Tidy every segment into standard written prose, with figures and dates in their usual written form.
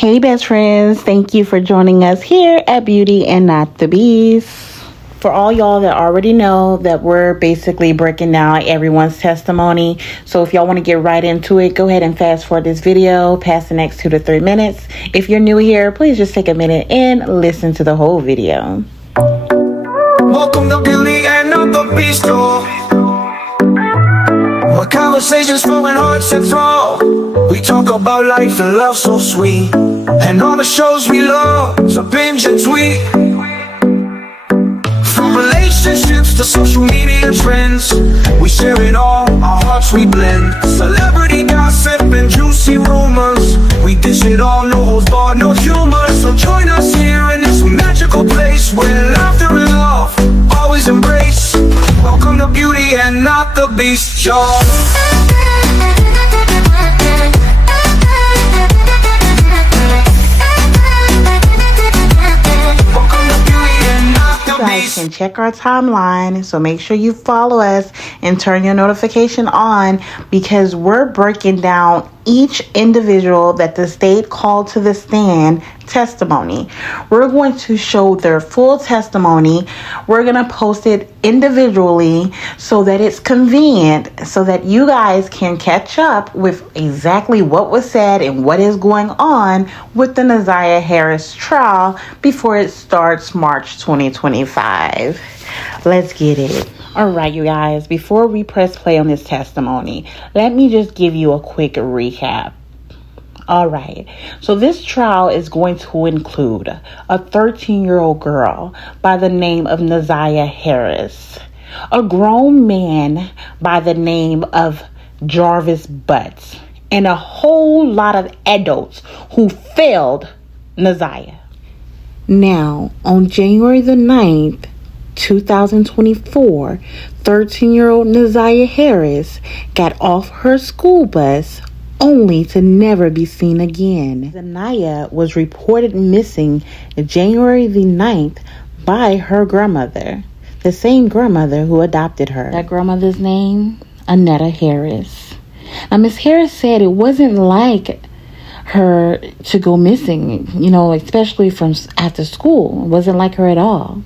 Hey best friends, thank you for joining us here at Beauty and Not the Beast. For all y'all that already know that we're basically breaking down everyone's testimony. So if y'all want to get right into it, go ahead and fast forward this video past the next 2 to 3 minutes. If you're new here, please just take a minute and listen to the whole video. Welcome to Beauty and Not the Beast, where conversations flowing hearts and throw. We talk about life and love so sweet, and all the shows we love to binge and tweet. From relationships to social media trends, we share it all, our hearts we blend. Celebrity gossip and juicy rumors, we dish it all, no holds barred, no humor. So join us here in this magical place where laughter and love always embrace. Welcome to Beauty and Not the Beast, y'all. You guys can check our timeline, so make sure you follow us and turn your notification on, because we're breaking down each individual that the state called to the stand testimony. We're going to show their full testimony. We're going to post it individually so that it's convenient, so that you guys can catch up with exactly what was said and what is going on with the Naziah Harris trial before it starts March 2025. Let's get it. All right, you guys, before we press play on this testimony, let me just give you a quick recap. All right, so this trial is going to include a 13-year-old girl by the name of Naziah Harris, a grown man by the name of Jarvis, and a whole lot of adults who failed Naziah. Now, on January the 9th, 2024, 13-year-old Naziah Harris got off her school bus only to never be seen again. Naziah was reported missing January the 9th by her grandmother, the same grandmother who adopted her. That grandmother's name, Annetta Harris. Now, Miss Harris said it wasn't like her to go missing, especially from after school. It wasn't like her at all.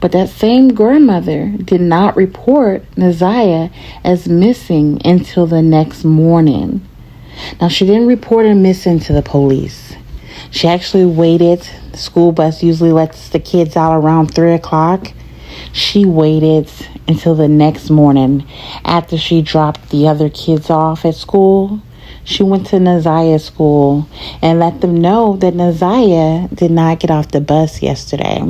But that same grandmother did not report Naziah as missing until the next morning. Now, she didn't report her missing to the police. She actually waited. The school bus usually lets the kids out around 3 o'clock. She waited until the next morning after she dropped the other kids off at school. She went to Naziah's school and let them know that Naziah did not get off the bus yesterday.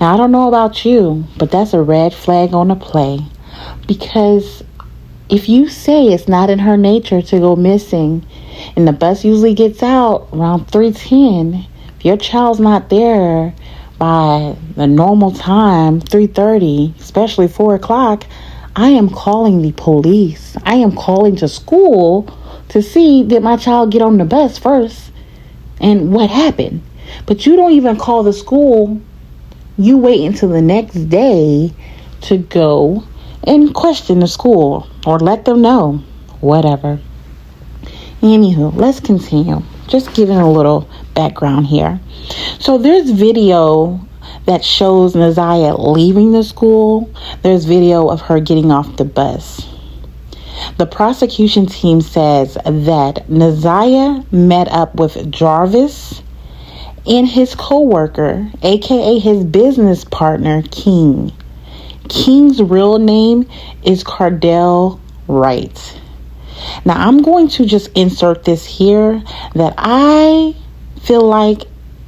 Now, I don't know about you, but that's a red flag on the play, because if you say it's not in her nature to go missing, and the bus usually gets out around 3:10, if your child's not there by the normal time, 3:30, especially 4 o'clock, I am calling the police. I am calling to school to see, did my child get on the bus first and what happened? But you don't even call the school. You wait until the next day to go and question the school or let them know. Whatever. Anywho, let's continue. Just giving a little background here. So there's video that shows Naziah leaving the school. There's video of her getting off the bus. The prosecution team says that Naziah met up with Jarvis and his co-worker, aka his business partner, King. King's real name is Cardell Wright. Now, I'm going to just insert this here that I feel like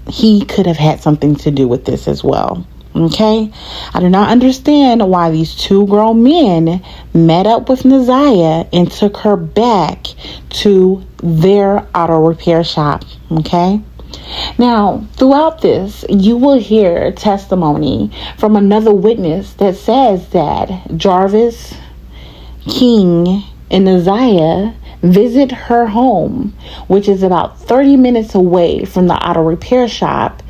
he could have had something to do with this as well. Okay? I do not understand why these two grown men met up with Naziah and took her back to their auto repair shop. Okay? Now, throughout this, you will hear testimony from another witness that says that Jarvis, King, and Naziah visit her home, which is about 30 minutes away from the auto repair shop.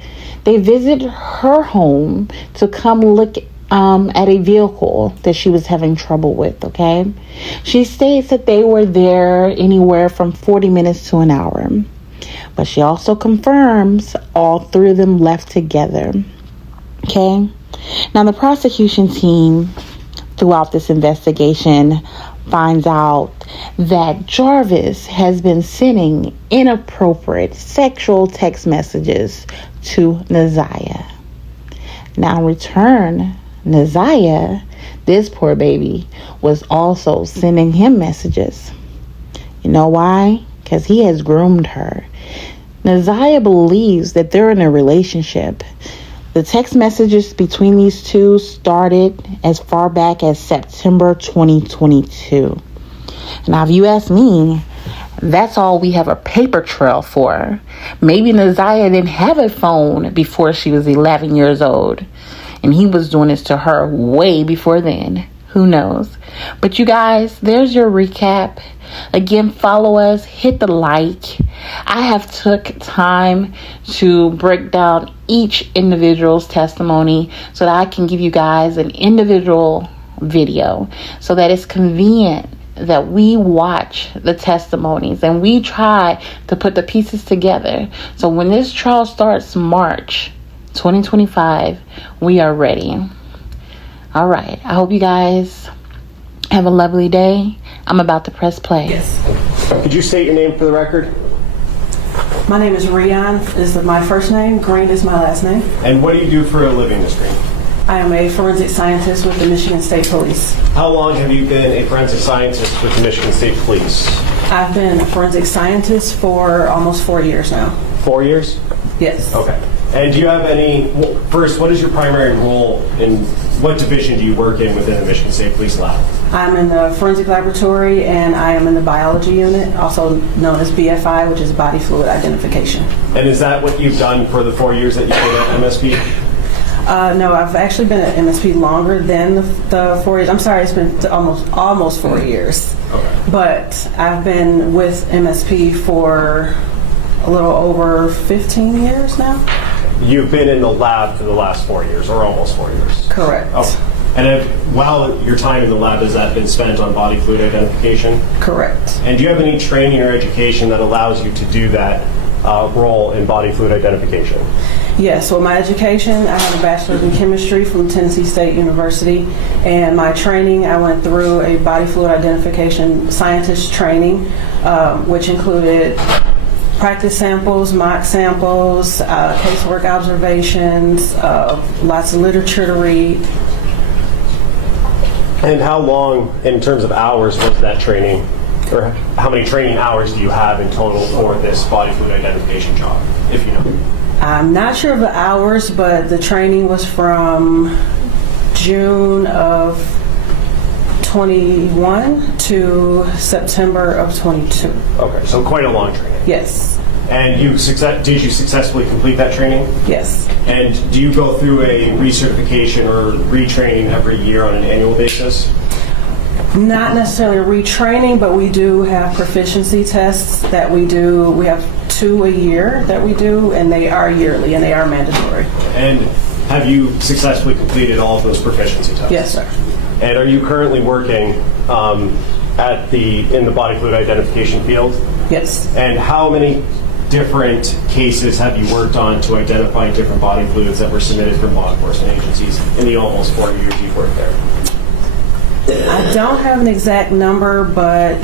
They visit her home to come look at a vehicle that she was having trouble with, okay? She states that they were there anywhere from 40 minutes to an hour. But she also confirms all three of them left together. Okay? Now, the prosecution team, throughout this investigation, finds out that Jarvis has been sending inappropriate sexual text messages to Neziah. Now, in return, Neziah, this poor baby, was also sending him messages. You know why? Because he has groomed her. Neziah believes that they're in a relationship. The text messages between these two started as far back as September 2022. Now, if you ask me, that's all we have a paper trail for. Maybe Neziah didn't have a phone before she was 11 years old, and he was doing this to her way before then. Who knows? But you guys, there's your recap. Again, follow us, hit the like. I have took time to break down each individual's testimony so that I can give you guys an individual video so that it's convenient that we watch the testimonies and we try to put the pieces together. So when this trial starts March 2025, we are ready. All right. I hope you guys have a lovely day. I'm about to press play. Yes. Could you state your name for the record? My name is Rionne, is my first name. Greene is my last name. And what do you do for a living, Ms. Greene? I am a forensic scientist with the Michigan State Police. How long have you been a forensic scientist with the Michigan State Police? I've been a forensic scientist for almost 4 years now. 4 years? Yes. Okay. And do you have any, first, what is your primary role in what division do you work in within the Michigan State Police Lab? I'm in the forensic laboratory and I am in the biology unit, also known as BFI, which is body fluid identification. And is that what you've done for the 4 years that you've been at MSP? No, I've actually been at MSP longer than the 4 years. I'm sorry, it's been almost 4 years. Okay. But I've been with MSP for a little over 15 years now. You've been in the lab for the last 4 years, or almost 4 years? Correct. Oh. And while your time in the lab, has that been spent on body fluid identification? Correct. And do you have any training or education that allows you to do that role in body fluid identification? Yes, well, my education, I have a bachelor's in chemistry from Tennessee State University, and my training, I went through a body fluid identification scientist training, which included practice samples, mock samples, casework observations, lots of literature to read. And how long, in terms of hours, was that training? Or how many training hours do you have in total for this body fluid identification job, if you know? I'm not sure of the hours, but the training was from June of 21 to September of 22. Okay, so quite a long training. Yes. And did you successfully complete that training? Yes. And do you go through a recertification or retraining every year on an annual basis? Not necessarily retraining, but we do have proficiency tests that we do. We have 2 a year that we do, and they are yearly and they are mandatory. And have you successfully completed all of those proficiency tests? Yes, sir. And are you currently working in the body fluid identification field? Yes. And how many different cases have you worked on to identify different body fluids that were submitted from law enforcement agencies in the almost 4 years you've worked there? I don't have an exact number, but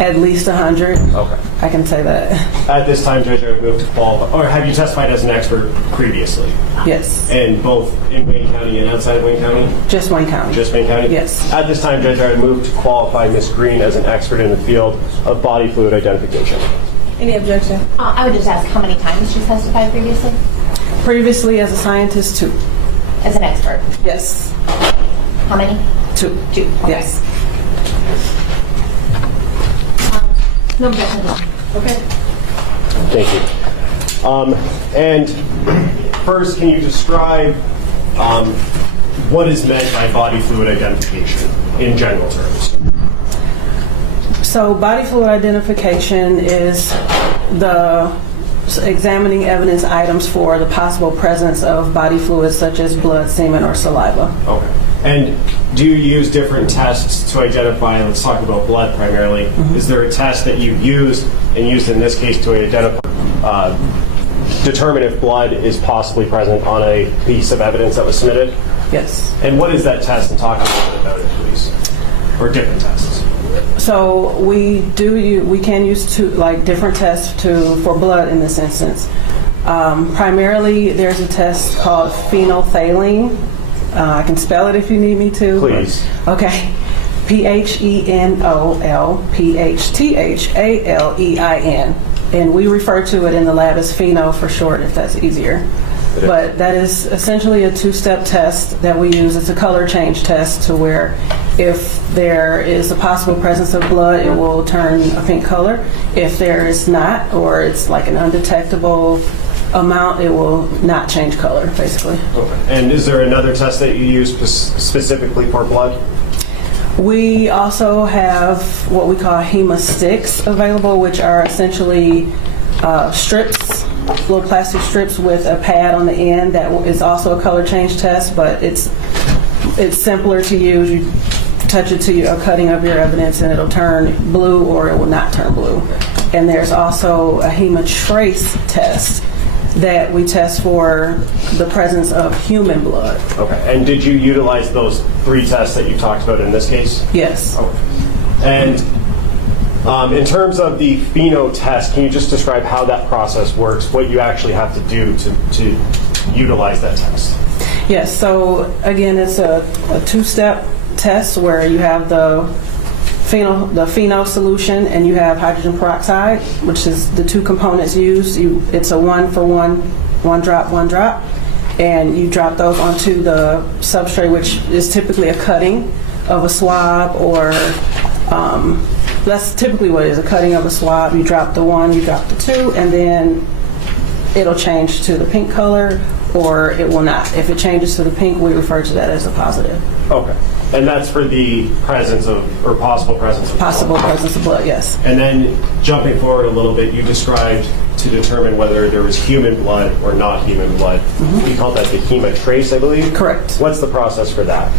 at least 100. Okay. I can say that. At this time, Judge, I would move to qualify, or have you testified as an expert previously? Yes. And both in Wayne County and outside of Wayne County? Just Wayne County. Just Wayne County? Yes. At this time, Judge, I would move to qualify Ms. Greene as an expert in the field of body fluid identification. Any objection? I would just ask how many times she's testified previously? Previously as a scientist, 2. As an expert? Yes. How many? 2. 2. Okay. Yes. No objection. Okay. Thank you. And first, can you describe what is meant by body fluid identification in general terms? So body fluid identification is the examining evidence items for the possible presence of body fluids such as blood, semen, or saliva. Okay. And do you use different tests to identify, let's talk about blood primarily, is there a test that you used and used in this case to identify, determine if blood is possibly present on a piece of evidence that was submitted? Yes. And what is that test, and talk a little bit about it, please? Or different tests? So we can use different tests for blood in this instance. Primarily, there's a test called phenolphthalein. I can spell it if you need me to. Please. Okay. PHENOLPHTHALEIN. And we refer to it in the lab as pheno for short, if that's easier. But that is essentially a two-step test that we use. It's a color change test to where if there is a possible presence of blood, it will turn a pink color. If there is not, or it's like an undetectable amount, it will not change color, basically. Okay. And is there another test that you use specifically for blood? We also have what we call hemosticks available, which are essentially strips, little plastic strips with a pad on the end that is also a color change test, but it's simpler to use. You touch it to a cutting of your evidence and it'll turn blue or it will not turn blue. And there's also a hemotrace test that we test for the presence of human blood. Okay. And did you utilize those three tests that you talked about in this case? Yes. Okay. And in terms of the pheno test, can you just describe how that process works, what you actually have to do to utilize that test? Yes, so again, it's a two-step test where you have the pheno solution and you have hydrogen peroxide, which is the two components used. It's a 1 for 1 drop, and you drop those onto the substrate, which is typically a cutting of a swab, or that's typically what it is, a cutting of a swab. You drop the 1, you drop the 2, and then it'll change to the pink color, or it will not. If it changes to the pink, we refer to that as a positive. Okay. And that's for the presence of, or possible presence of blood. Presence of blood, yes. And then jumping forward a little bit, you described to determine whether there was human blood or not human blood. We call that the hemotrace, I believe? Correct. What's the process for that?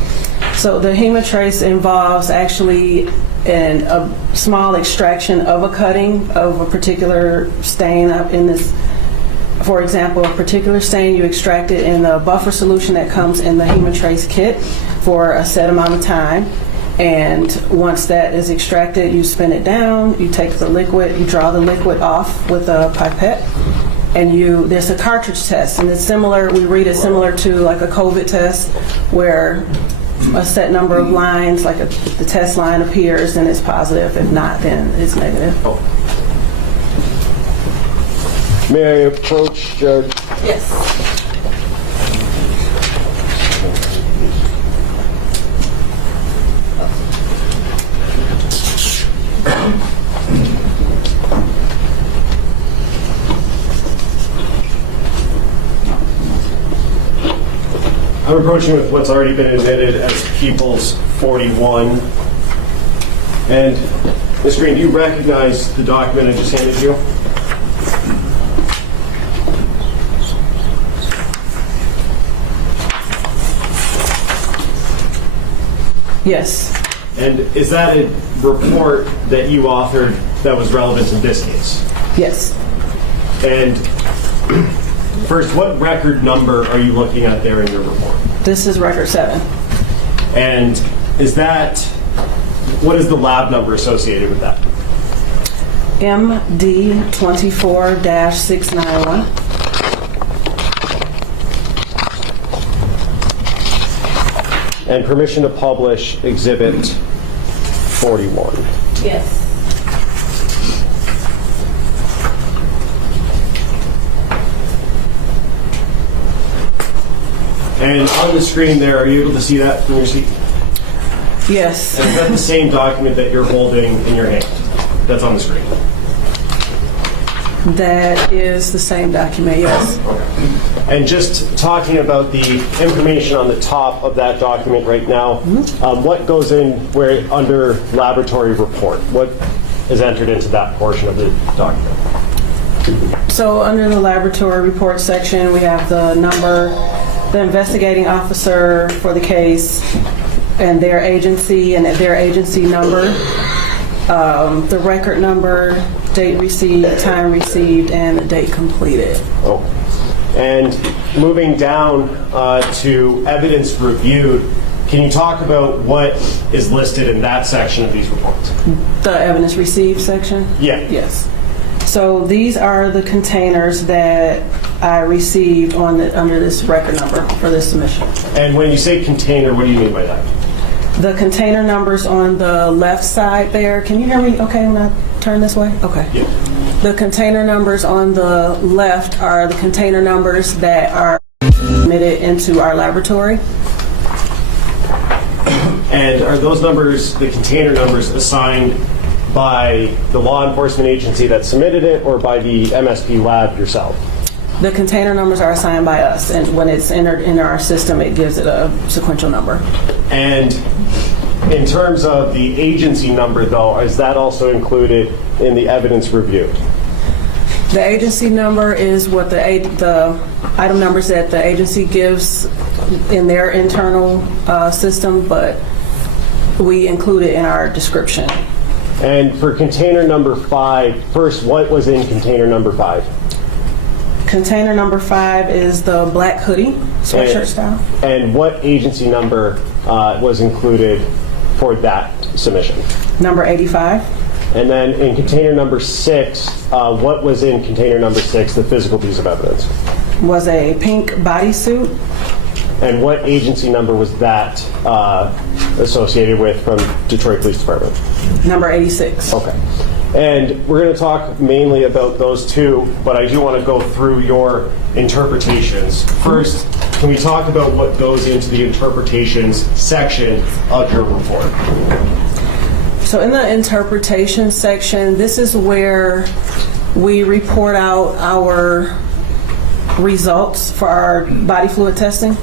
So the hemotrace involves actually a small extraction of a cutting of a particular stain up in this. For example, a particular stain, you extract it in the buffer solution that comes in the hemotrace kit for a set amount of time. And once that is extracted, you spin it down, you take the liquid, you draw the liquid off with a pipette, and there's a cartridge test. And it's similar, we read it similar to like a COVID test where a set number of lines, like the test line appears, then it's positive. If not, then it's negative. Oh. May I approach Judge? Yes. I'm approaching with what's already been admitted as People's 41. And Ms. Greene, do you recognize the document I just handed you? Yes. And is that a report that you authored that was relevant in this case? Yes. And first, what record number are you looking at there in your report? This is record 7. And what is the lab number associated with that? MD24-691. And permission to publish Exhibit 41. Yes. And on the screen there, are you able to see that from your seat? Yes. And is that the same document that you're holding in your hand that's on the screen? That is the same document, yes. Okay. And just talking about the information on the top of that document right now, what goes in under laboratory report? What is entered into that portion of the document? So under the laboratory report section, we have the number the investigating officer for the case and their agency number, the record number, date received, time received, and the date completed. Oh. And moving down to evidence reviewed, can you talk about what is listed in that section of these reports? The evidence received section? Yeah. Yes. So these are the containers that I received under this record number for this submission. And when you say container, what do you mean by that? The container numbers on the left side there, can you hear me okay when I turn this way? Okay. Yeah. The container numbers on the left are the container numbers that are submitted into our laboratory. And are those numbers, the container numbers, assigned by the law enforcement agency that submitted it or by the MSP lab yourself? The container numbers are assigned by us, and when it's entered in our system, it gives it a sequential number. And in terms of the agency number, though, is that also included in the evidence review? The agency number is what the item numbers that the agency gives in their internal system, but we include it in our description. And for container number 5, first, what was in container number 5? Container number 5 is the black hoodie, sweatshirt style. And what agency number was included for that submission? Number 85. And then in container number 6, what was in container number 6, the physical piece of evidence? Was a pink bodysuit. And what agency number was that associated with from Detroit Police Department? Number 86. Okay. And we're going to talk mainly about those two, but I do want to go through your interpretations. First, can we talk about what goes into the interpretations section of your report? So in the interpretation section, this is where we report out our results for our body fluid testing.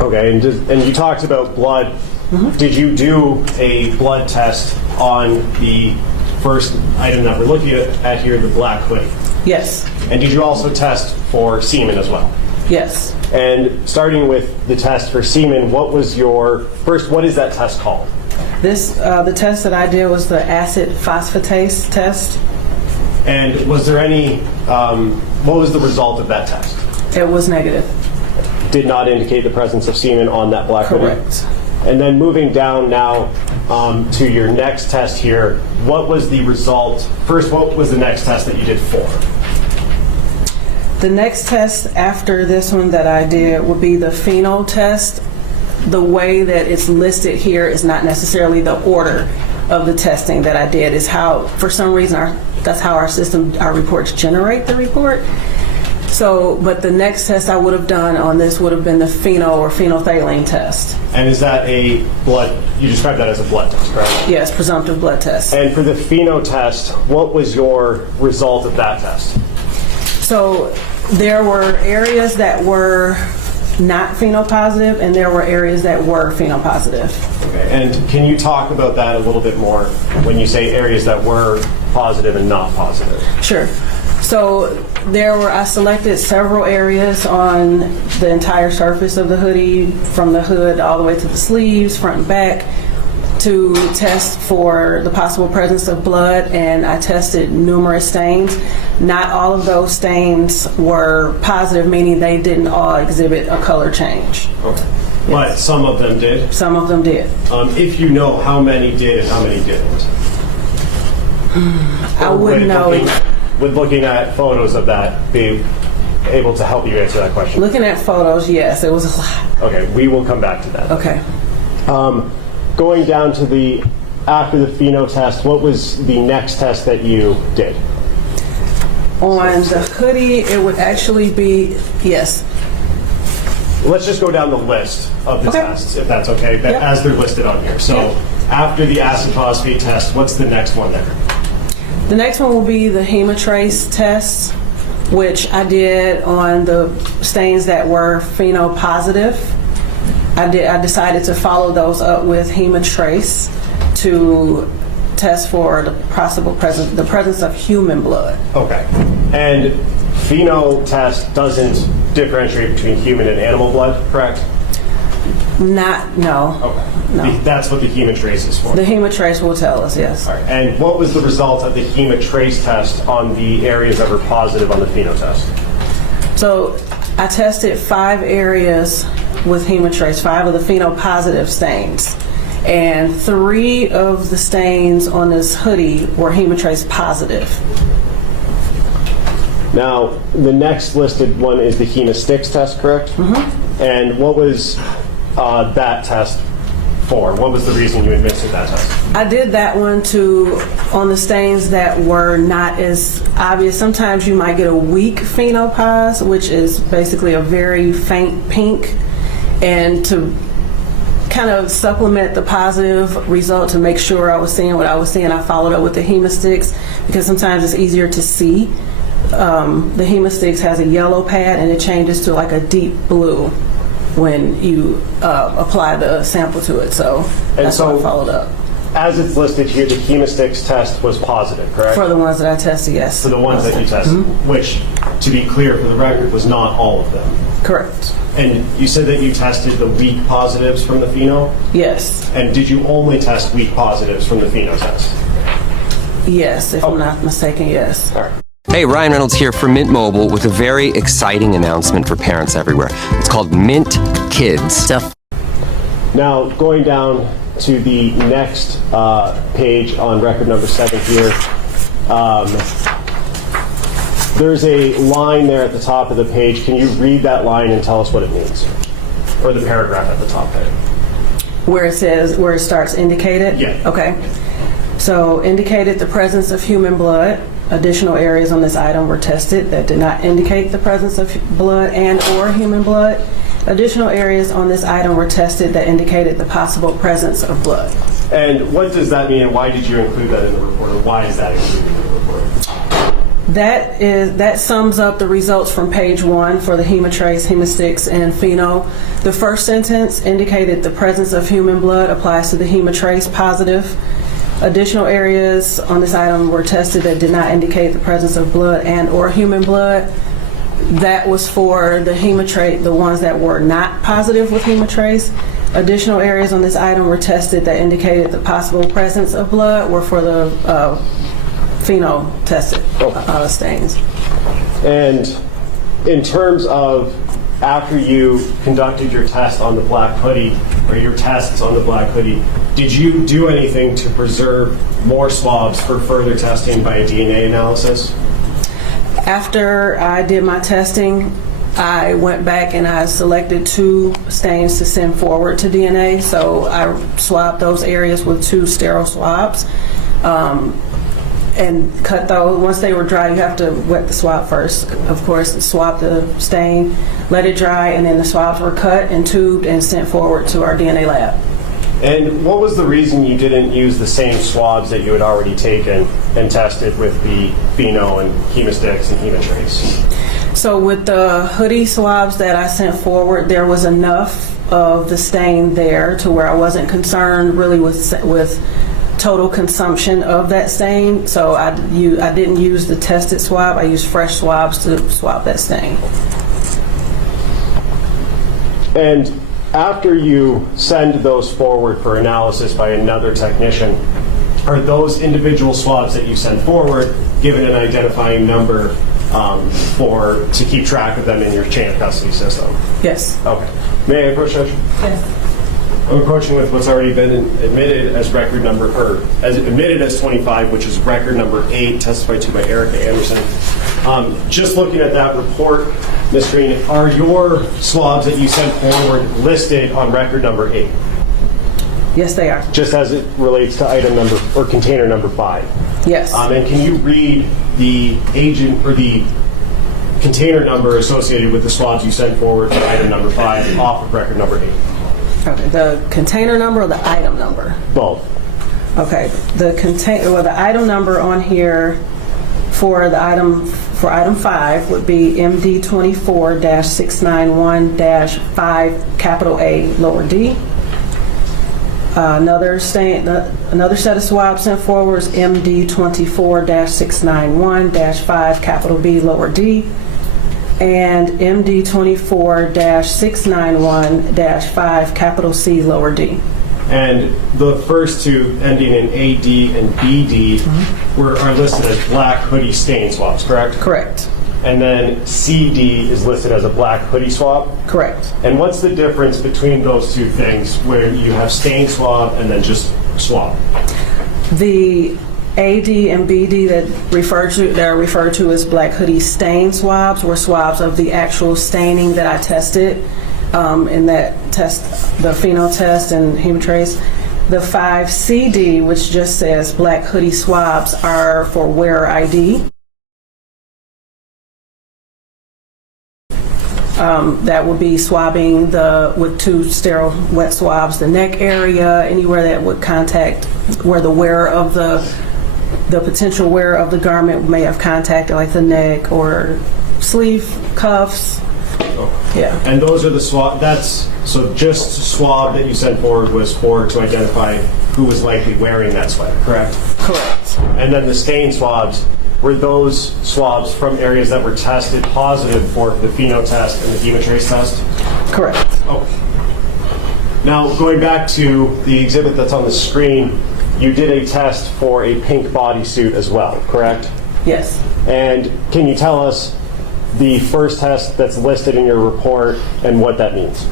Okay, and you talked about blood. Mm-hmm. Did you do a blood test on the first item that we're looking at here, the black hoodie? Yes. And did you also test for semen as well? Yes. And starting with the test for semen, what is that test called? The test that I did was the acid phosphatase test. And was there any, what was the result of that test? It was negative. Did not indicate the presence of semen on that black hoodie? Correct. And then moving down now to your next test here, what was the result? First, what was the next test that you did for? The next test after this one that I did would be the phenol test. The way that it's listed here is not necessarily the order of the testing that I did. Is how, for some reason, that's how our reports generate the report. So, but the next test I would have done on this would have been the phenol or phenolphthalein test. And is that a blood, you described that as a blood test, correct? Yes, presumptive blood test. And for the pheno test, what was your result of that test? So there were areas that were not phenopositive and there were areas that were phenopositive. Okay. And can you talk about that a little bit more when you say areas that were positive and not positive? Sure. So I selected several areas on the entire surface of the hoodie, from the hood all the way to the sleeves, front and back, to test for the possible presence of blood, and I tested numerous stains. Not all of those stains were positive, meaning they didn't all exhibit a color change. Okay. Yes. But some of them did? Some of them did. If you know how many did and how many didn't? I wouldn't know. With looking at photos of that, be able to help you answer that question? Looking at photos, yes, it was a lot. Okay, we will come back to that. Okay. Going down to after the pheno test, what was the next test that you did? On the hoodie, it would actually be, yes. Let's just go down the list of the tests, if that's okay, as they're listed on here. So after the acid phosphate test, what's the next one there? The next one will be the hemotrace test, which I did on the stains that were phenopositive. I decided to follow those up with hemotrace to test for the possible presence of human blood. Okay. And pheno test doesn't differentiate between human and animal blood, correct? No. Okay. No. That's what the hemotrace is for. The hemotrace will tell us, yes. All right. And what was the result of the hemotrace test on the areas that were positive on the pheno test? So I tested 5 areas with hemotrace, 5 of the phenopositive stains. And 3 of the stains on this hoodie were hemotrace positive. Now, the next listed one is the hemosticks test, correct? Mm-hmm. And what was that test for? What was the reason you administered that test? I did that one on the stains that were not as obvious. Sometimes you might get a weak phenopos, which is basically a very faint pink, and to kind of supplement the positive result to make sure I was seeing what I was seeing, I followed up with the hemosticks because sometimes it's easier to see. The hemosticks has a yellow pad and it changes to like a deep blue when you apply the sample to it. So that's what I followed up. As it's listed here, the hemosticks test was positive, correct? For the ones that I tested, yes. For the ones that you tested, which, to be clear for the record, was not all of them. Correct. And you said that you tested the weak positives from the pheno? Yes. And did you only test weak positives from the pheno test? Yes, if I'm not mistaken, yes. All right. Hey, Ryan Reynolds here for Mint Mobile with a very exciting announcement for parents everywhere. It's called Mint Kids. Now, going down to the next page on record number 7 here, there's a line there at the top of the page. Can you read that line and tell us what it means? Or the paragraph at the top there. Where it starts indicated? Yeah. Okay. So indicated the presence of human blood. Additional areas on this item were tested that did not indicate the presence of blood and or human blood. Additional areas on this item were tested that indicated the possible presence of blood. And what does that mean, and why did you include that in the report, or why is that included in the report? That sums up the results from page 1 for the hemotrace, hemosticks, and pheno. The first sentence indicated the presence of human blood applies to the hemotrace positive. Additional areas on this item were tested that did not indicate the presence of blood and or human blood. That was for the hemotrace, the ones that were not positive with hemotrace. Additional areas on this item were tested that indicated the possible presence of blood were for the pheno tested stains. And in terms of after you conducted your test on the black hoodie, or your tests on the black hoodie, did you do anything to preserve more swabs for further testing by a DNA analysis? After I did my testing, I went back and I selected 2 stains to send forward to DNA. So I swabbed those areas with 2 sterile swabs and cut those. Once they were dry, you have to wet the swab first, of course, swab the stain, let it dry, and then the swabs were cut and tubed and sent forward to our DNA lab. And what was the reason you didn't use the same swabs that you had already taken and tested with the pheno and hemosticks and hemotrace? So with the hoodie swabs that I sent forward, there was enough of the stain there to where I wasn't concerned really with total consumption of that stain. So I didn't use the tested swab. I used fresh swabs to swab that stain. And after you send those forward for analysis by another technician, are those individual swabs that you send forward given an identifying number to keep track of them in your chain of custody system? Yes. Okay. May I approach, Judge? Yes. I'm approaching with what's already been admitted as record number, or as admitted as 25, which is record number 8, testified to by Erica Anderson. Just looking at that report, Ms. Greene, are your swabs that you sent forward listed on record number 8? Yes, they are. Just as it relates to item number, or container number 5? Yes. And can you read the agent, or the container number associated with the swabs you sent forward for item number 5 off of record number 8? Okay. The container number or the item number? Both. Okay. The item number on here for item 5 would be MD24-691-5 capital A lower D. Another set of swabs sent forward is MD24-691-5 capital B lower D. and MD24-691-5, capital C, lower D. And the first two ending in AD and BD are listed as black hoodie stain swabs, correct? Correct. And then CD is listed as a black hoodie swab. Correct. And what's the difference between those two things where you have stain swab and then just swab? The AD and BD that are referred to as black hoodie stain swabs were swabs of the actual staining that I tested in that test, the pheno test and hemotrace. The 5CD, which just says black hoodie swabs, are for wearer ID. That would be swabbing with two sterile wet swabs, the neck area, anywhere that would contact where the wearer of the potential wearer of the garment may have contacted, like the neck or sleeve, cuffs. Yeah. And those are the swab, so just swab that you sent forward was to identify who was likely wearing that sweater, correct? Correct. And then the stain swabs, were those swabs from areas that were tested positive for the pheno test and the hemotrace test? Correct. Oh. Now, going back to the exhibit that's on the screen, you did a test for a pink bodysuit as well, correct? Yes. And can you tell us the first test that's listed in your report and what that means?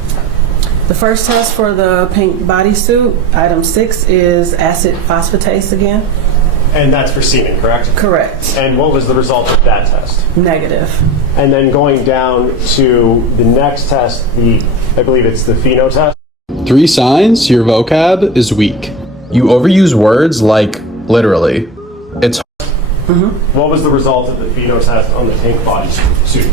The first test for the pink bodysuit, item 6, is acid phosphatase again. And that's for semen, correct? Correct. And what was the result of that test? Negative. And then going down to the next test, I believe it's the pheno test. 3 signs your vocab is weak. You overuse words like literally. It's What was the result of the pheno test on the pink bodysuit?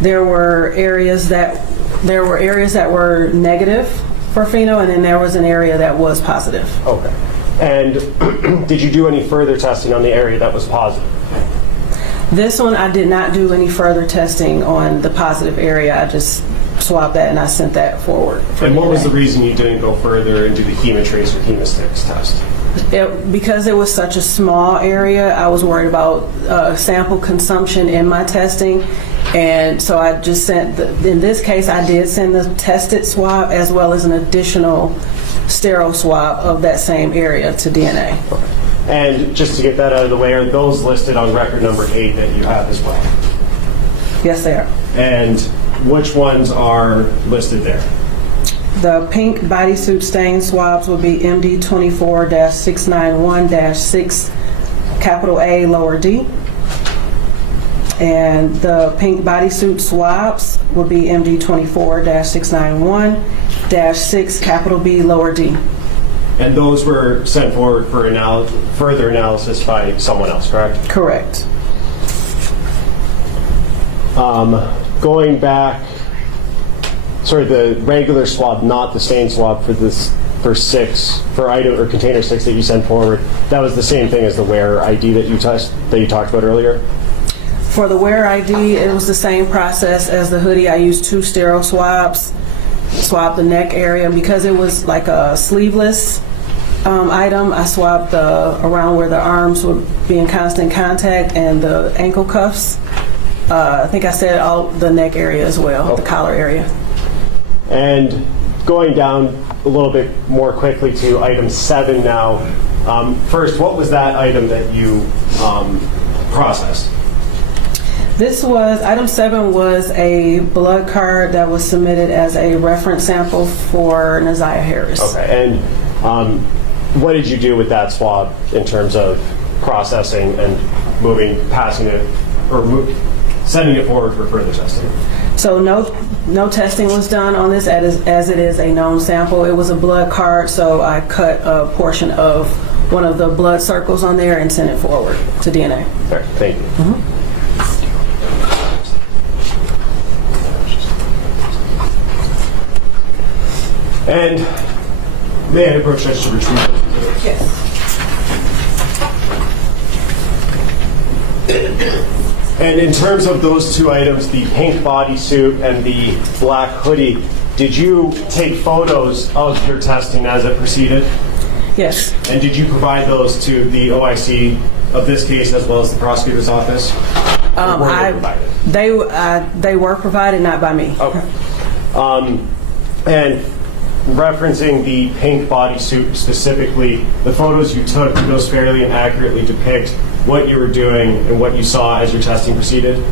There were areas that were negative for pheno, and then there was an area that was positive. Okay. And did you do any further testing on the area that was positive? This one, I did not do any further testing on the positive area. I just swabbed that and I sent that forward. And what was the reason you didn't go further and do the hemotrace or hemostix test? Because it was such a small area, I was worried about sample consumption in my testing. And so I just sent, in this case, I did send the tested swab as well as an additional sterile swab of that same area to DNA. And just to get that out of the way, are those listed on record number 8 that you have as well? Yes, they are. And which ones are listed there? The pink bodysuit stain swabs would be MD24-691-6, capital A, lower D. And the pink bodysuit swabs would be MD24-691-6, capital B, lower D. And those were sent forward for further analysis by someone else, correct? Correct. Going back, the regular swab, not the stain swab for item or container 6 that you sent forward, that was the same thing as the wearer ID that you talked about earlier? For the wearer ID, it was the same process as the hoodie. I used 2 sterile swabs, swabbed the neck area, and because it was like a sleeveless item, I swabbed around where the arms would be in constant contact and the ankle cuffs. I think I said all the neck area as well, the collar area. And going down a little bit more quickly to item 7 now. First, what was that item that you processed? Item 7 was a blood card that was submitted as a reference sample for Neziah Harris. Okay, and what did you do with that swab in terms of processing and passing it, or sending it forward for further testing? So no testing was done on this as it is a known sample. It was a blood card, so I cut a portion of one of the blood circles on there and sent it forward to DNA. All right, thank you. Mm-hmm. And may I approach that to retrieve those? Yes. And in terms of those 2 items, the pink bodysuit and the black hoodie, did you take photos of your testing as it proceeded? Yes. And did you provide those to the OIC of this case as well as the prosecutor's office? Or were they provided? They were provided, not by me. Okay. And referencing the pink bodysuit specifically, the photos you took, those fairly and accurately depict what you were doing and what you saw as your testing proceeded?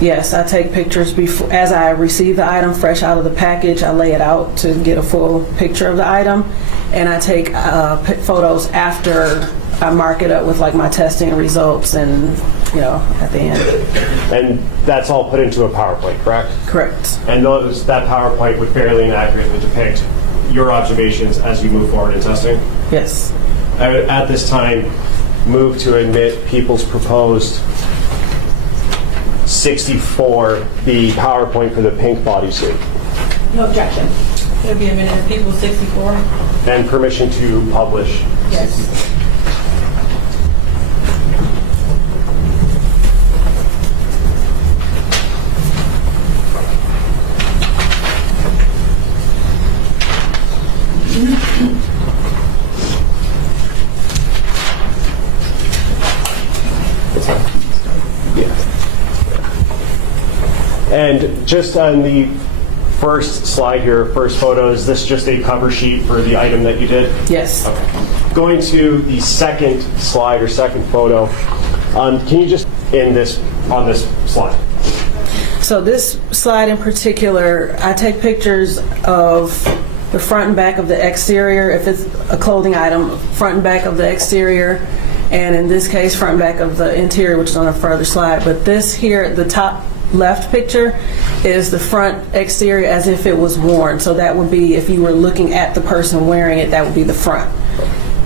Yes, I take pictures before, as I receive the item fresh out of the package. I lay it out to get a full picture of the item, and I take photos after I mark it up with like my testing results and, at the end. And that's all put into a PowerPoint, correct? Correct. And that PowerPoint would fairly and accurately depict your observations as you move forward in testing? Yes. I would, at this time, move to admit People's proposed 64, the PowerPoint for the pink bodysuit. No objection. It'll be a minute. People 64. And permission to publish. Yes. And just on the first slide here, first photo, is this just a cover sheet for the item that you did? Yes. Okay. Going to the second slide or second photo, can you just on this slide? So this slide in particular, I take pictures of the front and back of the exterior. If it's a clothing item, front and back of the exterior, and in this case, front and back of the interior, which is on a further slide. But this here, the top left picture, is the front exterior as if it was worn. So that would be, if you were looking at the person wearing it, that would be the front.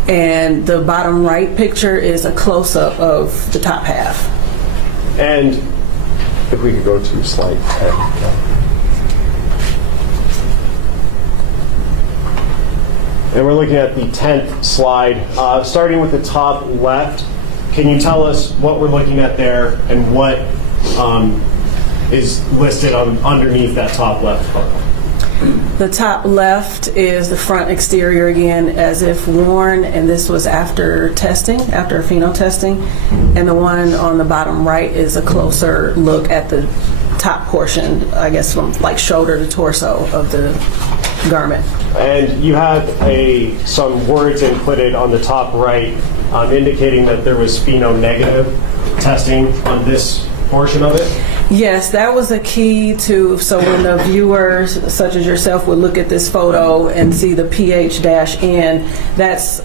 And the bottom right picture is a close-up of the top half. And if we could go to slide 10. And we're looking at the 10th slide. Starting with the top left, can you tell us what we're looking at there and what is listed underneath that top left photo? The top left is the front exterior again, as if worn, and this was after testing, after pheno testing. And the one on the bottom right is a closer look at the top portion, I guess from like shoulder to torso of the garment. And you have some words included on the top right indicating that there was pheno negative testing on this portion of it? Yes, that was a key to, so when the viewers, such as yourself, would look at this photo and see the pH-N, that's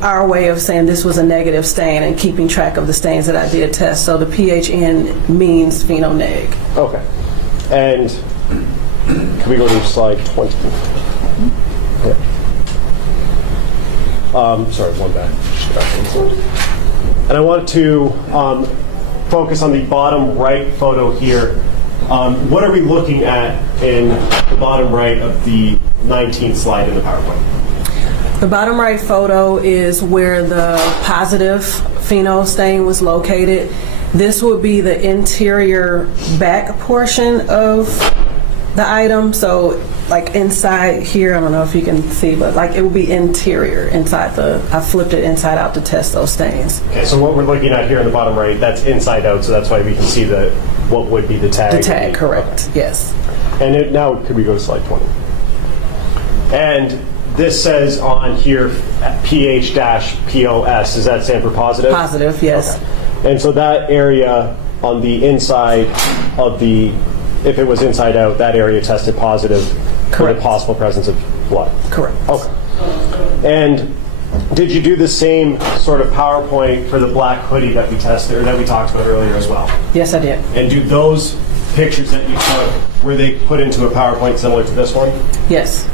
our way of saying this was a negative stain and keeping track of the stains that I did test. So the pH-N means pheno neg. Okay. And can we go to slide 20? Yeah. Sorry, one back. And I want to focus on the bottom right photo here. What are we looking at in the bottom right of the 19th slide in the PowerPoint? The bottom right photo is where the positive pheno stain was located. This would be the interior back portion of the item. So like inside here, I don't know if you can see, but like it would be interior inside I flipped it inside out to test those stains. Okay, so what we're looking at here in the bottom right, that's inside out, so that's why we can see what would be the tag. The tag, correct, yes. And now could we go to slide 20? And this says on here PH-POS, does that stand for positive? Positive, yes. Okay. And so that area on the inside of if it was inside out, that area tested positive. For the possible presence of blood. Correct. Okay. And did you do the same sort of PowerPoint for the black hoodie that we tested or that we talked about earlier as well? Yes, I did. And do those pictures that you took, were they put into a PowerPoint similar to this one? Yes.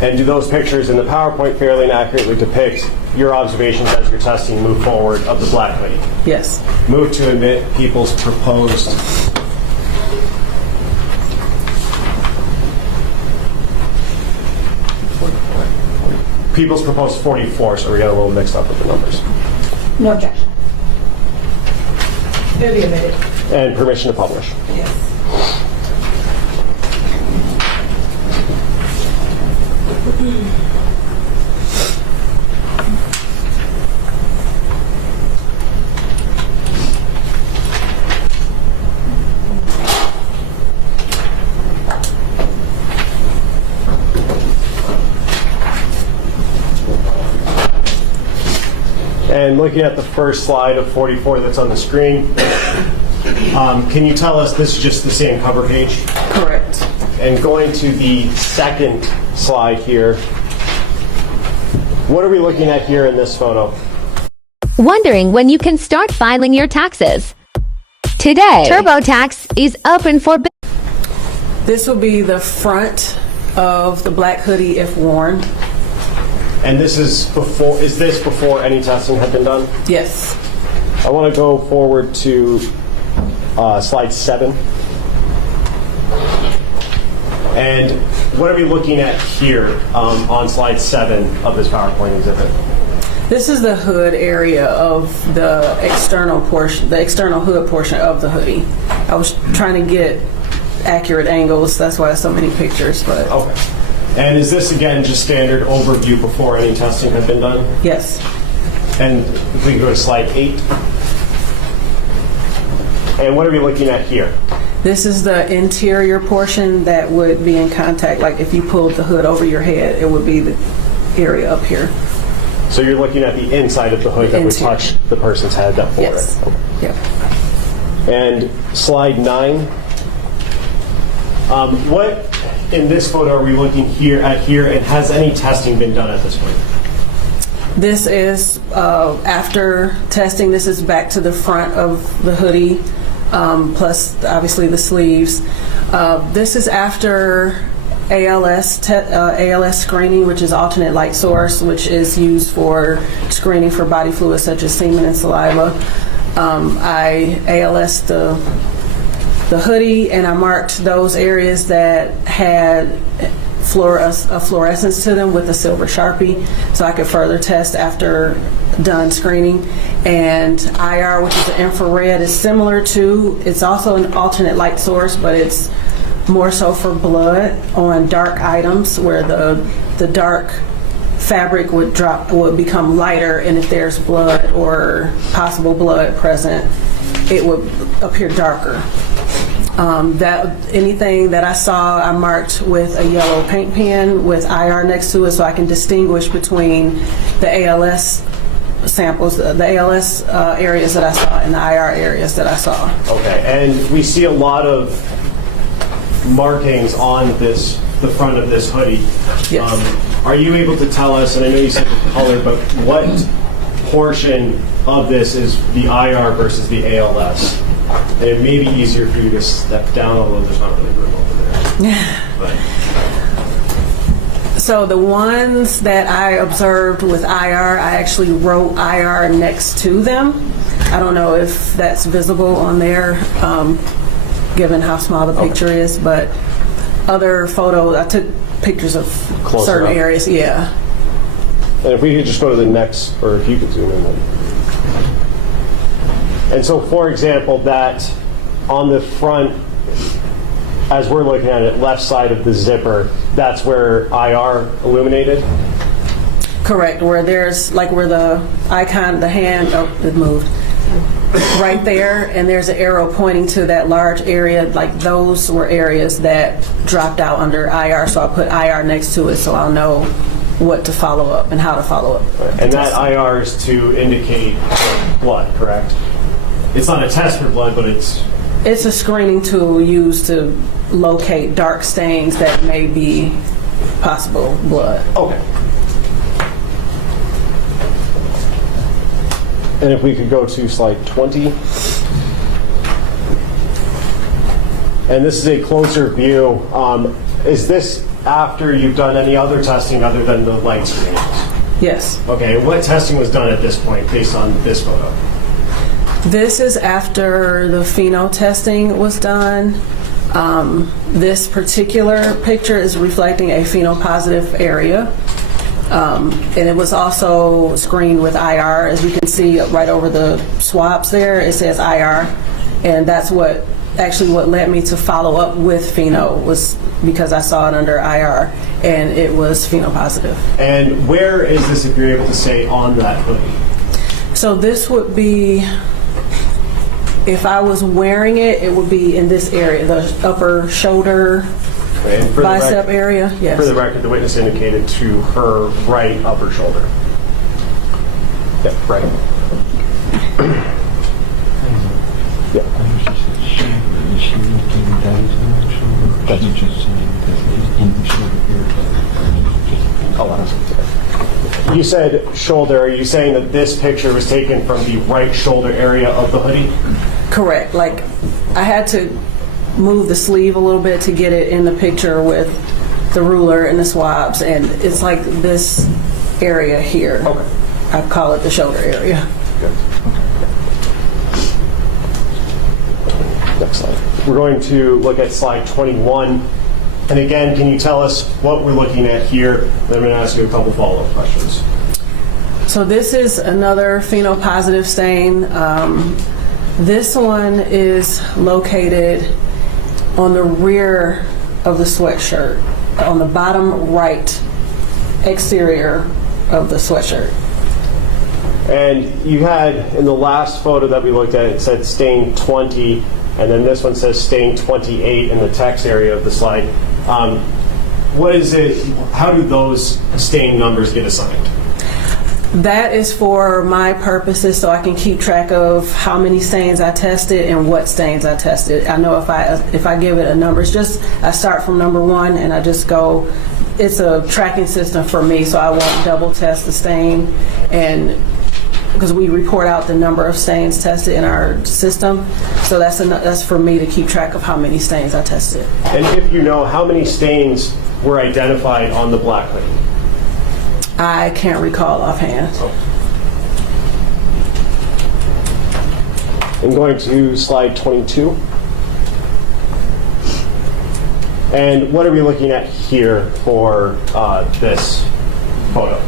And do those pictures in the PowerPoint fairly and accurately depict your observations as you're testing move forward of the black hoodie? Yes. Move to admit People's proposed People's proposed 44, so we got a little mixed up with the numbers. No objection. It'll be a minute. And permission to publish. Yes. And looking at the first slide of 44 that's on the screen, can you tell us this is just the same cover page? Correct. And going to the second slide here, what are we looking at here in this photo? Wondering when you can start filing your taxes? Today, TurboTax is open for business. This will be the front of the black hoodie if worn. And this is before, is this before any testing had been done? Yes. I want to go forward to slide 7. And what are we looking at here on slide 7 of this PowerPoint exhibit? This is the hood area of the external portion, the external hood portion of the hoodie. I was trying to get accurate angles, that's why so many pictures, but. Okay. And is this, again, just standard overview before any testing had been done? Yes. And if we can go to slide 8. And what are we looking at here? This is the interior portion that would be in contact, like if you pulled the hood over your head, it would be the area up here. So you're looking at the inside of the hood that would touch the person's head that forward. Yes. Okay. Yep. And slide 9. What in this photo are we looking at here, and has any testing been done at this point? This is after testing. This is back to the front of the hoodie, plus obviously the sleeves. This is after ALS screening, which is alternate light source, which is used for screening for body fluids such as semen and saliva. I ALS the hoodie, and I marked those areas that had fluorescence to them with a silver Sharpie, so I could further test after done screening. And IR, which is the infrared, is similar to, it's also an alternate light source, but it's more so for blood on dark items where the dark fabric would become lighter, and if there's blood or possible blood present, it would appear darker. Anything that I saw, I marked with a yellow paint pen with IR next to it, so I can distinguish between the ALS samples, the ALS areas that I saw, and the IR areas that I saw. Okay, and we see a lot of markings on the front of this hoodie. Yes. Are you able to tell us, and I know you said the color, but what portion of this is the IR versus the ALS? And it may be easier for you to step down, although there's not really room over there. But. So the ones that I observed with IR, I actually wrote IR next to them. I don't know if that's visible on there, given how small the picture is, but other photos, I took pictures of Closer certain up. areas, yeah. And if we could just go to the next, or if you could zoom in then. And so, for example, that on the front, as we're looking at it, left side of the zipper, that's where IR illuminated? Correct, where there's, like where the icon, the hand, oh, it moved. Right there, and there's an arrow pointing to that large area, like those were areas that dropped out under IR, so I put IR next to it so I'll know what to follow up and how to follow up. And that IR is to indicate blood, correct? It's not a test for blood, but it's a screening tool used to locate dark stains that may be possible blood. okay. And if we could go to slide 20. And this is a closer view. Is this after you've done any other testing other than the light screenings? Yes. Okay, what testing was done at this point based on this photo? This is after the pheno testing was done. This particular picture is reflecting a phenopositive area. And it was also screened with IR. As you can see right over the swabs there, it says IR. And that's what led me to follow up with pheno, was because I saw it under IR and it was phenopositive. And where is this, if you're able to say, on that hoodie? So this would be, if I was wearing it, it would be in this area, the upper shoulder, And for bicep area. Yes. For the record, the witness indicated to her right upper shoulder. Yeah, right. You said shoulder. Are you saying that this picture was taken from the right shoulder area of the hoodie? Correct. Like, I had to move the sleeve a little bit to get it in the picture with the ruler and the swabs, and it's like this area here. Okay. I call it the shoulder area. Good. Next slide. We're going to look at slide 21. And again, can you tell us what we're looking at here? Then I'm going to ask you a couple follow-up questions. So this is another phenopositive stain. This one is located on the rear of the sweatshirt, on the bottom right exterior of the sweatshirt. And you had, in the last photo that we looked at, it said stain 20, and then this one says stain 28 in the text area of the slide. What is it? How do those stain numbers get assigned? That is for my purposes, so I can keep track of how many stains I tested and what stains I tested. I know if I give it a number, it's just I start from number 1 and I just go. It's a tracking system for me, so I won't double test the stain, and because we report out the number of stains tested in our system, so that's for me to keep track of how many stains I tested. And if you know, how many stains were identified on the black hoodie? I can't recall offhand. I'm going to slide 22. And what are we looking at here for this photo?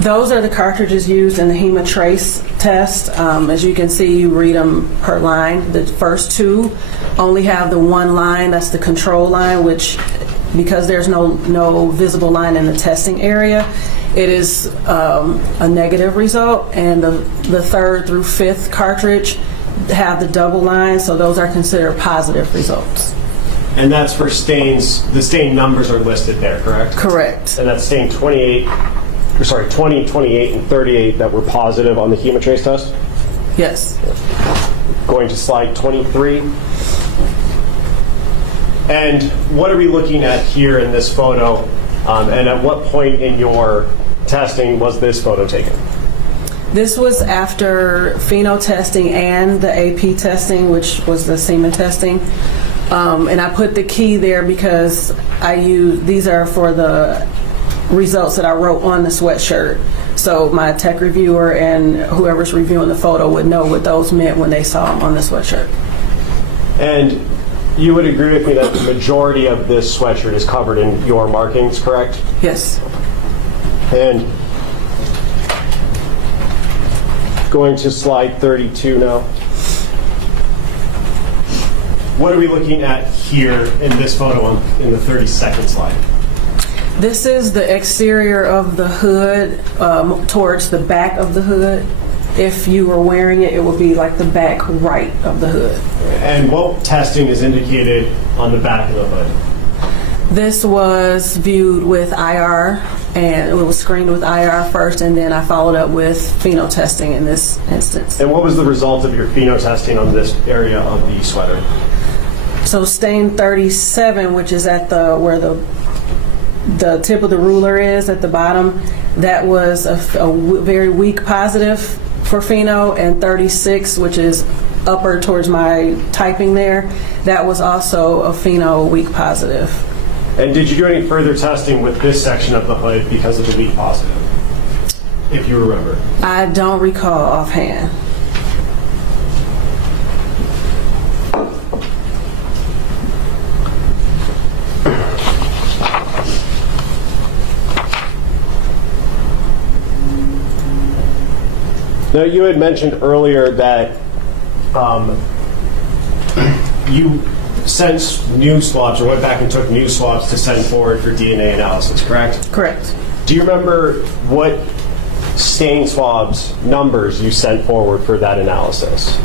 Those are the cartridges used in the HemaTrace test. As you can see, you read them per line. The first 2 only have the one line, that's the control line, which, because there's no visible line in the testing area, it is a negative result. And the 3rd through 5th cartridge have the double line, so those are considered positive results. And that's for stains, the stain numbers are listed there, correct? Correct. And that's stain 20, 28, and 38 that were positive on the HemaTrace test? Yes. Going to slide 23. And what are we looking at here in this photo? And at what point in your testing was this photo taken? This was after pheno testing and the AP testing, which was the semen testing. And I put the key there because these are for the results that I wrote on the sweatshirt. So my tech reviewer and whoever's reviewing the photo would know what those meant when they saw them on the sweatshirt. And you would agree with me that the majority of this sweatshirt is covered in your markings, correct? Yes. And going to slide 32 now. What are we looking at here in this photo in the 32nd slide? This is the exterior of the hood towards the back of the hood. If you were wearing it, it would be like the back right of the hood. And what testing is indicated on the back of the hood? This was viewed with IR, and it was screened with IR first, and then I followed up with pheno testing in this instance. And what was the result of your pheno testing on this area of the sweater? So stain 37, which is at where the tip of the ruler is at the bottom, that was a very weak positive for pheno, and 36, which is upper towards my typing there, that was also a pheno weak positive. And did you do any further testing with this section of the hood because of the weak positive, if you remember? I don't recall offhand. Now, you had mentioned earlier that you sent new swabs, or went back and took new swabs to send forward for DNA analysis, correct? Correct. Do you remember what stain swabs numbers you sent forward for that analysis?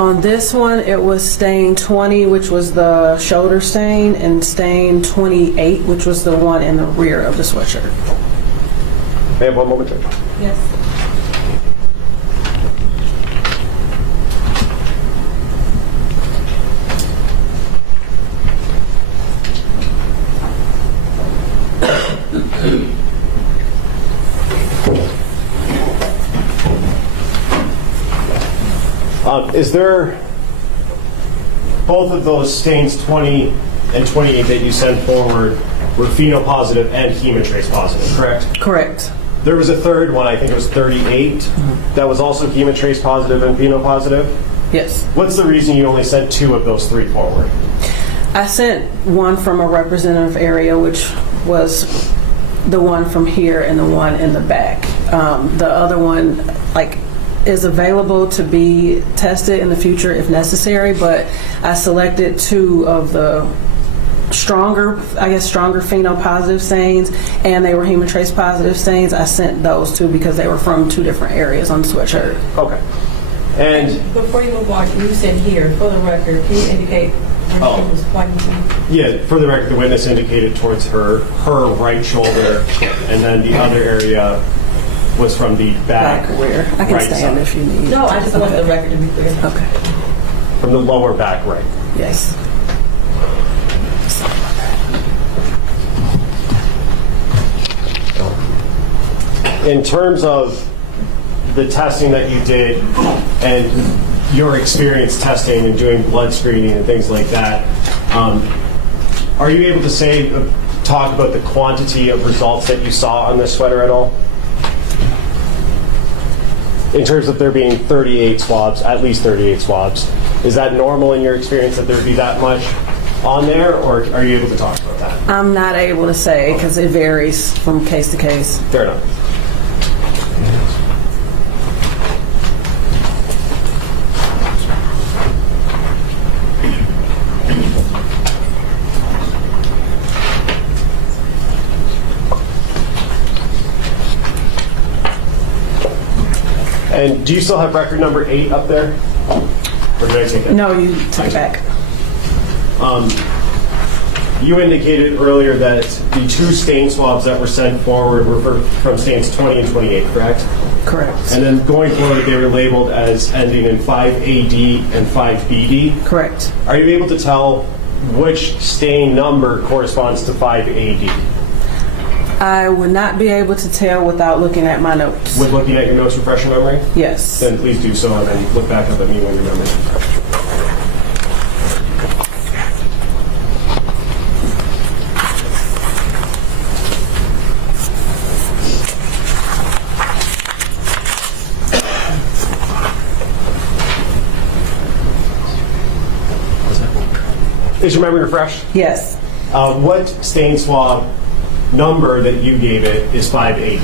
On this one, it was stain 20, which was the shoulder stain, and stain 28, which was the one in the rear of the sweatshirt. May I have one moment, Judge? Yes. is there, both of those stains, 20 and 28 that you sent forward, were phenopositive and hemotrace positive, correct? Correct. There was a third one, I think it was 38, that was also hemotrace positive and phenopositive. Yes. What's the reason you only sent 2 of those 3 forward? I sent one from a representative area, which was the one from here and the one in the back. The other one, is available to be tested in the future if necessary, but I selected 2 of the stronger phenopositive stains, and they were hemotrace positive stains. I sent those 2 because they were from 2 different areas on the sweatshirt. Okay. And before you move on, you said here, for the record, can you indicate where she was pointing to? yeah, for the record, the witness indicated towards her right shoulder, and then the other area was from the back rear. I can right stand side. if you need. No, I just want the record to be clear. Okay. From the lower back right. Yes. In terms of the testing that you did and your experience testing and doing blood screening and things like that, are you able to talk about the quantity of results that you saw on this sweater at all? In terms of there being 38 swabs, at least 38 swabs, is that normal in your experience that there would be that much on there, or are you able to talk about that? I'm not able to say because it varies from case to case. Fair enough. And do you still have record number 8 up there? Or did I take that? No, you took it back. You indicated earlier that the 2 stain swabs that were sent forward were from stains 20 and 28, correct? Correct. And then going forward, they were labeled as ending in 5AD and 5BD? Correct. Are you able to tell which stain number corresponds to 5AD? I would not be able to tell without looking at my notes. With looking at your notes refresh your memory? Yes. Then please do so, and then look back up at me when you remember. Is your memory refreshed? Yes. What stain swab number that you gave it is 5AD?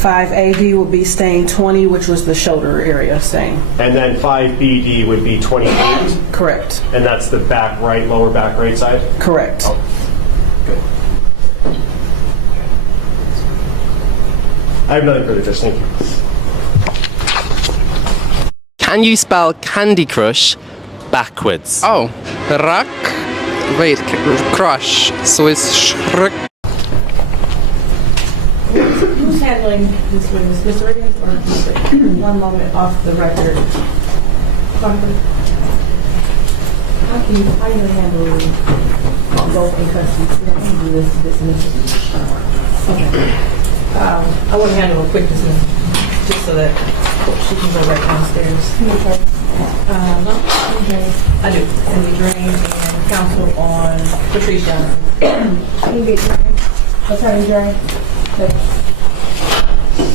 5AD would be stain 20, which was the shoulder area stain. And then 5BD would be 28? Correct. And that's the back right, lower back right side? Correct. Oh, good. I have nothing further, just thank you. Can you spell Candy Crush backwards? Oh, rock. Wait, crush. So it's shrek. Who's handling this witness, Mr. Riggins or Mr. One moment off the record. How do you handle both in custody? You don't do this dismissal. Okay. I want to handle a quick dismissal, just so that she can go right downstairs. No, I do. And we drain and counsel on Patrice Johnson. Attorney Drain.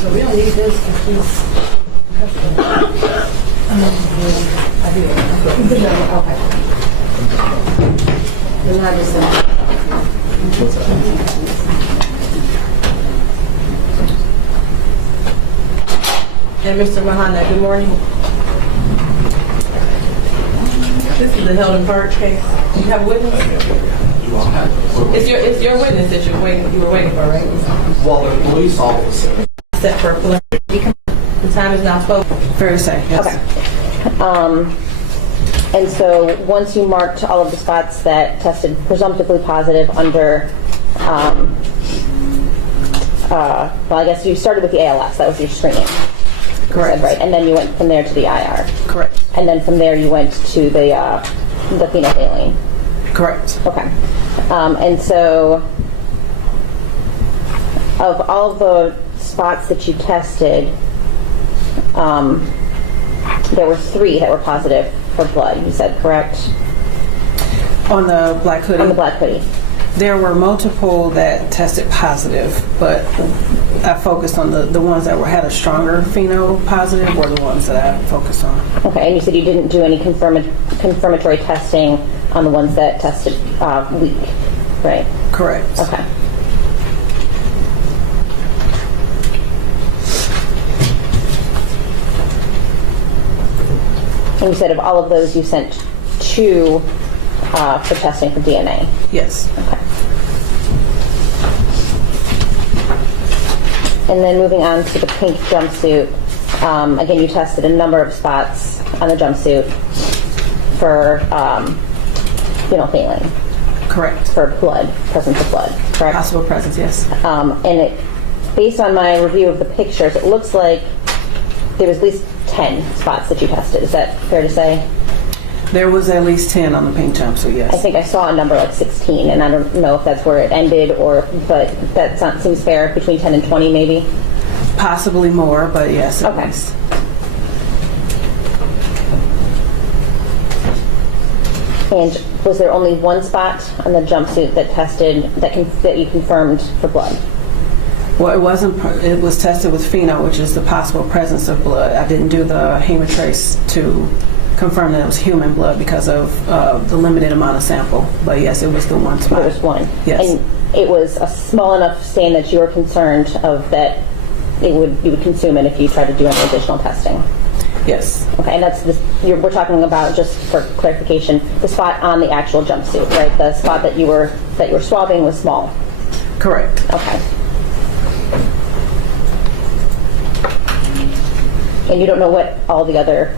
So we don't need this if she's I do. Okay. Then I just and Mr. Mahana, good morning. This is the Heldon Park case. You have a witness? It's your witness that you were waiting for, right? Well, the police officer. Set for a preliminary. The time is now 12. Fair to say, yes. Okay. And so once you marked all of the spots that tested presumptively positive under, well, I guess you started with the ALS. That was your screening. Correct. Right. And then you went from there to the IR. Correct. And then from there you went to the phenolphthalein. Correct. Okay. And so of all the spots that you tested, there were 3 that were positive for blood, you said, correct? On the black hoodie? On the black hoodie. There were multiple that tested positive, but I focused on the ones that had a stronger pheno positive were the ones that I focused on. Okay, and you said you didn't do any confirmatory testing on the ones that tested weak, right? Correct. Okay. And you said of all of those, you sent 2 for testing for DNA. Yes. Okay. And then moving on to the pink jumpsuit, again, you tested a number of spots on the jumpsuit for phenolphthalein. Correct. For blood, presence of blood, correct? Possible presence, yes. And based on my review of the pictures, it looks like there was at least 10 spots that you tested. Is that fair to say? There was at least 10 on the pink jumpsuit, yes. I think I saw a number like 16, and I don't know if that's where it ended, but that seems fair, between 10 and 20 maybe? Possibly more, but yes, at okay. least. And was there only one spot on the jumpsuit that tested, that you confirmed for blood? Well, it wasn't. It was tested with pheno, which is the possible presence of blood. I didn't do the hemotrace to confirm that it was human blood because of the limited amount of sample. But yes, it was the one spot. It was one. Yes. And it was a small enough stain that you were concerned of that you would consume it if you tried to do any additional testing. Yes. Okay, and that's we're talking about, just for clarification, the spot on the actual jumpsuit, right? The spot that you were swabbing was small. Correct. Okay. And you don't know what all the other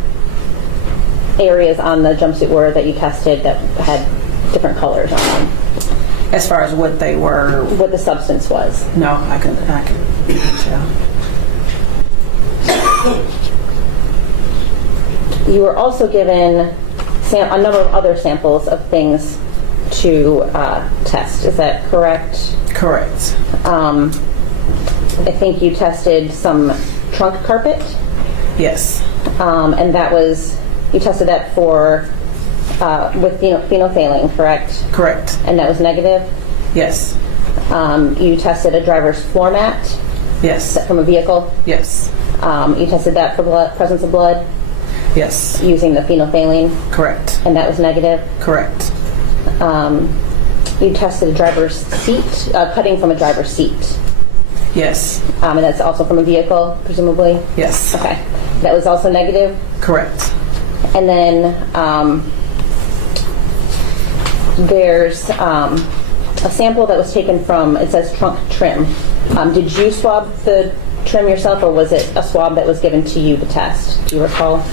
areas on the jumpsuit were that you tested that had different colors on them? As far as what they were? What the substance was? No, I couldn't tell. You were also given a number of other samples of things to test. Is that correct? Correct. I think you tested some trunk carpet. Yes. And that was, you tested that for with phenolphthalein, correct? Correct. And that was negative? Yes. You tested a driver's floor mat? Yes. From a vehicle? Yes. You tested that for presence of blood? Yes. Using the phenolphthalein? Correct. And that was negative? Correct. You tested a driver's seat, cutting from a driver's seat? Yes. And that's also from a vehicle, presumably? Yes. Okay. That was also negative? Correct. And then there's a sample that was taken from, it says trunk trim. Did you swab the trim yourself, or was it a swab that was given to you to test? Do you recall?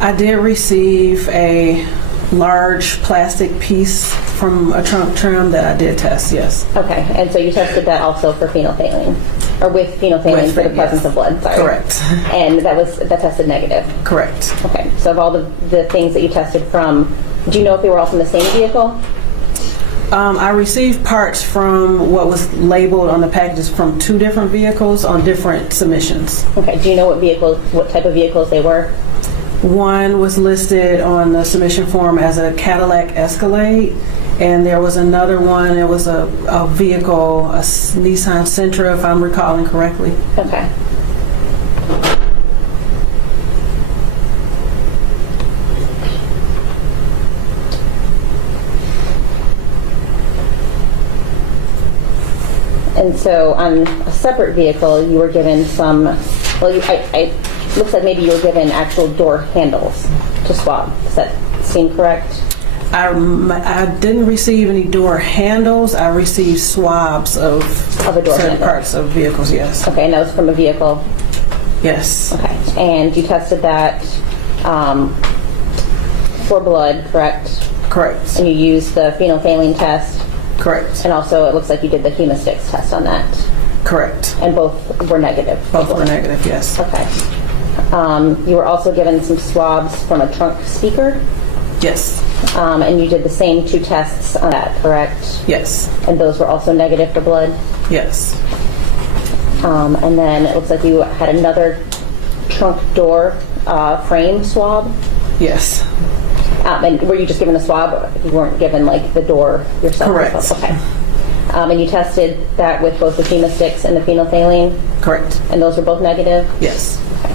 I did receive a large plastic piece from a trunk trim that I did test, yes. Okay, and so you tested that also for phenolphthalein, or with phenolphthalein for the presence of blood, sorry. Correct. And that tested negative? Correct. Okay, so of all the things that you tested from, do you know if they were all from the same vehicle? I received parts from what was labeled on the packages from 2 different vehicles on different submissions. Okay, do you know what type of vehicles they were? One was listed on the submission form as a Cadillac Escalade, and there was another one, it was a vehicle, a Nissan Sentra, if I'm recalling correctly. Okay. And so on a separate vehicle, you were given some, it looks like maybe you were given actual door handles to swab. Does that seem correct? I didn't receive any door handles. I received swabs of a door certain handle. parts of vehicles, yes. Okay, and that was from a vehicle? Yes. Okay, and you tested that for blood, correct? Correct. And you used the phenolphthalein test? Correct. And also it looks like you did the hemostix test on that? Correct. And both were negative? Both were negative, yes. Okay. You were also given some swabs from a trunk speaker? Yes. And you did the same 2 tests on that, correct? Yes. And those were also negative for blood? Yes. And then it looks like you had another trunk door frame swab? Yes. And were you just given a swab? You weren't given like the door yourself? Correct. Okay. And you tested that with both the hemosticks and the phenolphthalein? Correct. And those were both negative? Yes. Okay.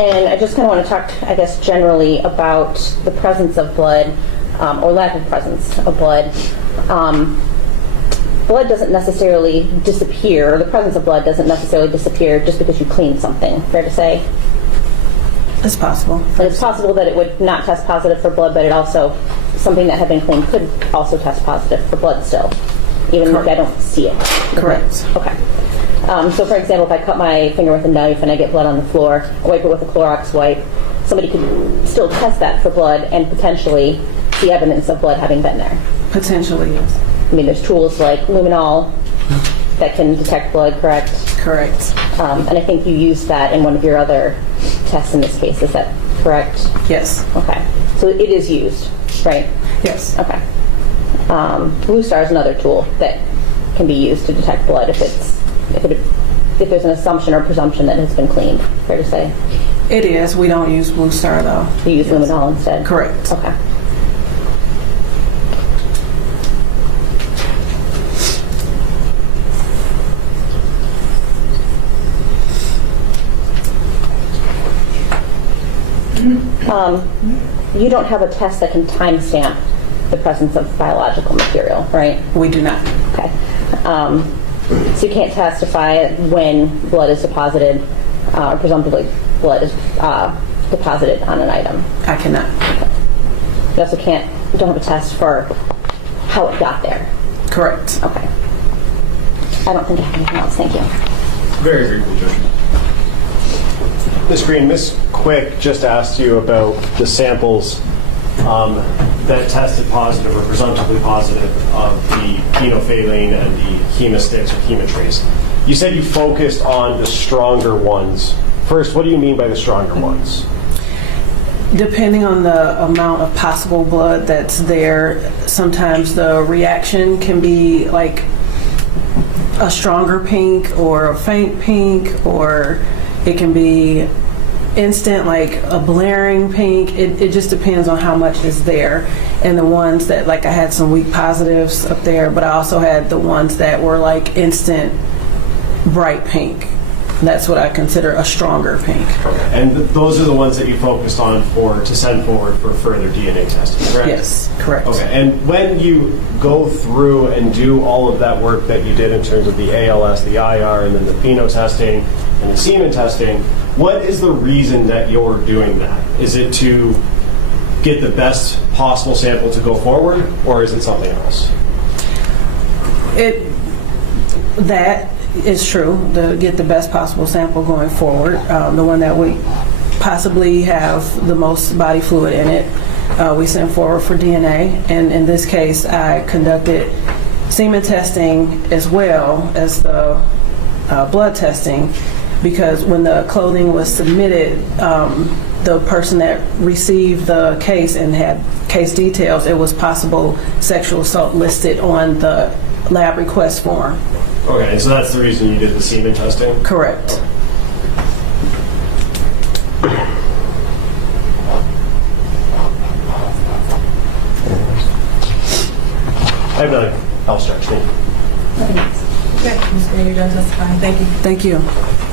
And I just kind of want to talk, I guess, generally about the presence of blood, or lack of presence of blood. Blood doesn't necessarily disappear, or the presence of blood doesn't necessarily disappear just because you clean something. Fair to say? It's possible. But it's possible that it would not test positive for blood, but it also, something that had been cleaned could also test positive for blood still, even if I don't see it. Correct. Okay. So for example, if I cut my finger with a knife and I get blood on the floor, I wipe it with a Clorox wipe, somebody could still test that for blood and potentially see evidence of blood having been there. Potentially, yes. I mean, there's tools like luminol that can detect blood, correct? Correct. And I think you used that in one of your other tests in this case. Is that correct? Yes. Okay. So it is used, right? Yes. Okay. Blue Star is another tool that can be used to detect blood if there's an assumption or presumption that it has been cleaned. Fair to say? It is. We don't use Blue Star though. You use luminol instead? Correct. Okay. You don't have a test that can timestamp the presence of biological material, right? We do not. Okay. So you can't testify when blood is deposited, or presumptively blood is deposited on an item. I cannot. Okay. You also don't have a test for how it got there. Correct. Okay. I don't think I have anything else. Thank you. Very briefly, Judge. Ms. Greene, Ms. Quick just asked you about the samples that tested positive or presumptively positive of the phenolphthalein and the hemosticks or hemotrace. You said you focused on the stronger ones. First, what do you mean by the stronger ones? Depending on the amount of possible blood that's there, sometimes the reaction can be like a stronger pink or a faint pink, or it can be instant, like a blaring pink. It just depends on how much is there. And the ones that, like, I had some weak positives up there, but I also had the ones that were like instant bright pink. That's what I consider a stronger pink. Okay. And those are the ones that you focused on to send forward for further DNA testing, correct? Yes, correct. Okay. And when you go through and do all of that work that you did in terms of the ALS, the IR, and then the pheno testing and the semen testing, what is the reason that you're doing that? Is it to get the best possible sample to go forward, or is it something else? That is true, to get the best possible sample going forward. The one that we possibly have the most body fluid in it, we send forward for DNA. And in this case, I conducted semen testing as well as the blood testing, because when the clothing was submitted, the person that received the case and had case details, it was possible sexual assault listed on the lab request form. Okay, and so that's the reason you did the semen testing? Correct. Okay. I have nothing else, Judge. Thank you. Okay, Ms. Greene, you're done testifying. Thank you. Thank you.